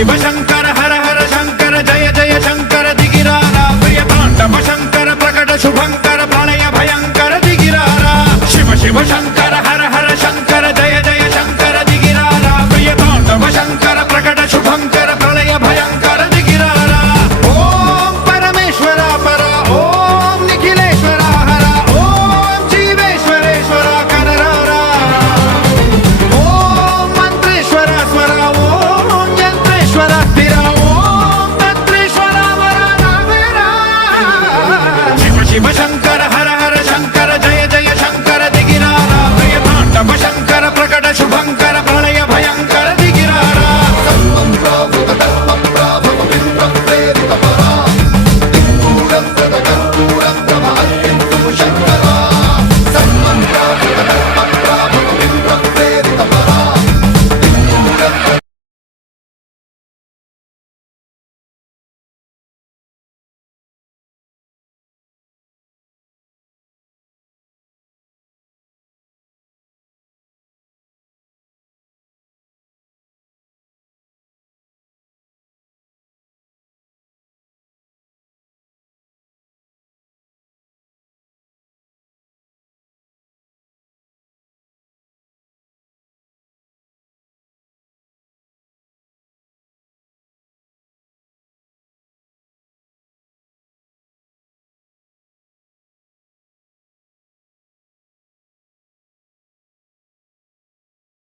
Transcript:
शिव शंकर हर हर शंकर जय जय शंकर दिगिरारा प्रिय तांडव शंकर प्रकट शुभंकर प्रलय भयंकर दिगिरारा शिव शिव शंकर